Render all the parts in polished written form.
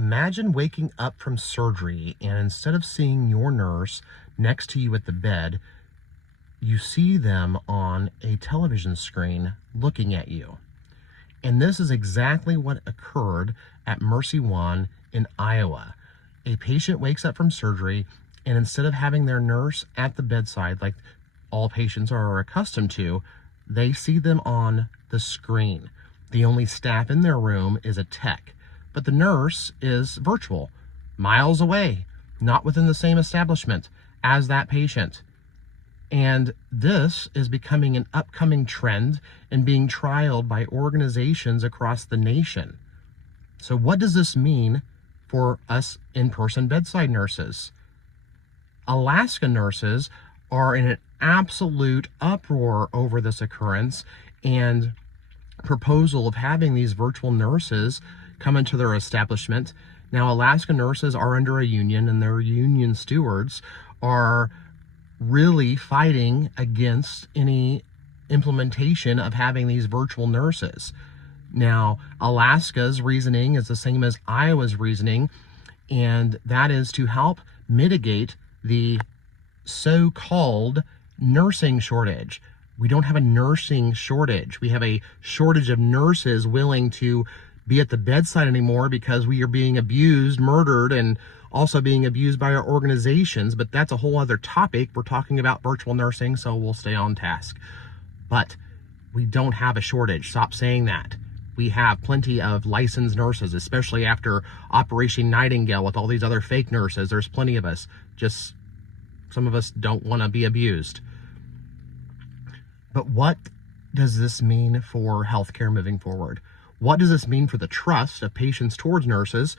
Imagine waking up from surgery and instead of seeing your nurse next to you at the bed, you see them on a television screen looking at you. And this is exactly what occurred at Mercy One in Iowa. A patient wakes up from surgery, and instead of having their nurse at the bedside like all patients are accustomed to, they see them on the screen. The only staff in their room is a tech, but the nurse is virtual, miles away, not within the same establishment as that patient. And this is becoming an upcoming trend and being trialed by organizations across the nation. So what does this mean for us in-person bedside nurses? Alaska nurses are in an absolute uproar over this occurrence and proposal of having these virtual nurses come into their establishment. Now, Alaska nurses are under a union, and their union stewards are really fighting against any implementation of having these virtual nurses. Now, Alaska's reasoning is the same as Iowa's reasoning, and that is to help mitigate the so-called nursing shortage. We don't have a nursing shortage. We have a shortage of nurses willing to be at the bedside anymore because we are being abused, murdered, and also being abused by our organizations. But that's a whole other topic. We're talking about virtual nursing, so we'll stay on task. But we don't have a shortage. Stop saying that. We have plenty of licensed nurses, especially after Operation Nightingale with all these other fake nurses. There's plenty of us. Just some of us don't want to be abused. But what does this mean for healthcare moving forward? What does this mean for the trust of patients towards nurses?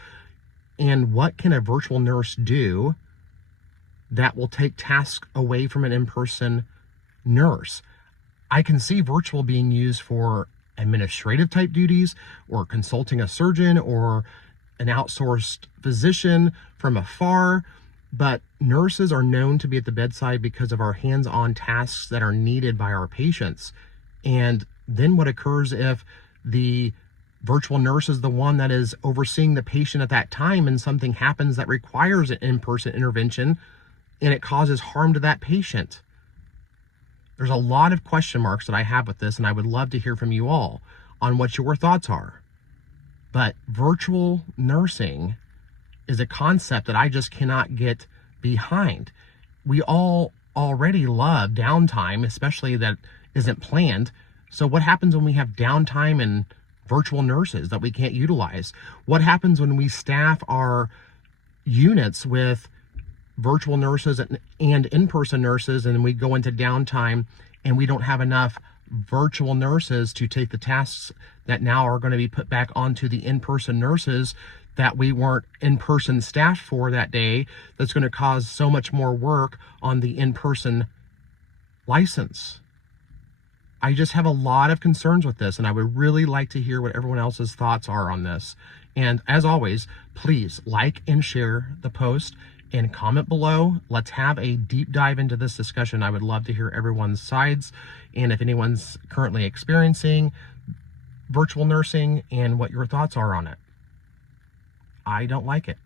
And what can a virtual nurse do that will take tasks away from an in-person nurse? I can see virtual being used for administrative type duties or consulting a surgeon or an outsourced physician from afar. But nurses are known to be at the bedside because of our hands-on tasks that are needed by our patients. And then what occurs if the virtual nurse is the one that is overseeing the patient at that time and something happens that requires an in-person intervention and it causes harm to that patient? There's a lot of question marks that I have with this, and I would love to hear from you all on what your thoughts are. But virtual nursing is a concept that I just cannot get behind. We all already love downtime, especially that isn't planned. So what happens when we have downtime and virtual nurses that we can't utilize? What happens when we staff our units with virtual nurses and in-person nurses, and we go into downtime and we don't have enough virtual nurses to take the tasks that now are going to be put back onto the in-person nurses that we weren't in-person staffed for that day? That's going to cause so much more work on the in-person license. I just have a lot of concerns with this, and I would really like to hear what everyone else's thoughts are on this. And as always, please like and share the post and comment below. Let's have a deep dive into this discussion. I would love to hear everyone's sides, and if anyone's currently experiencing virtual nursing and what your thoughts are on it. I don't like it.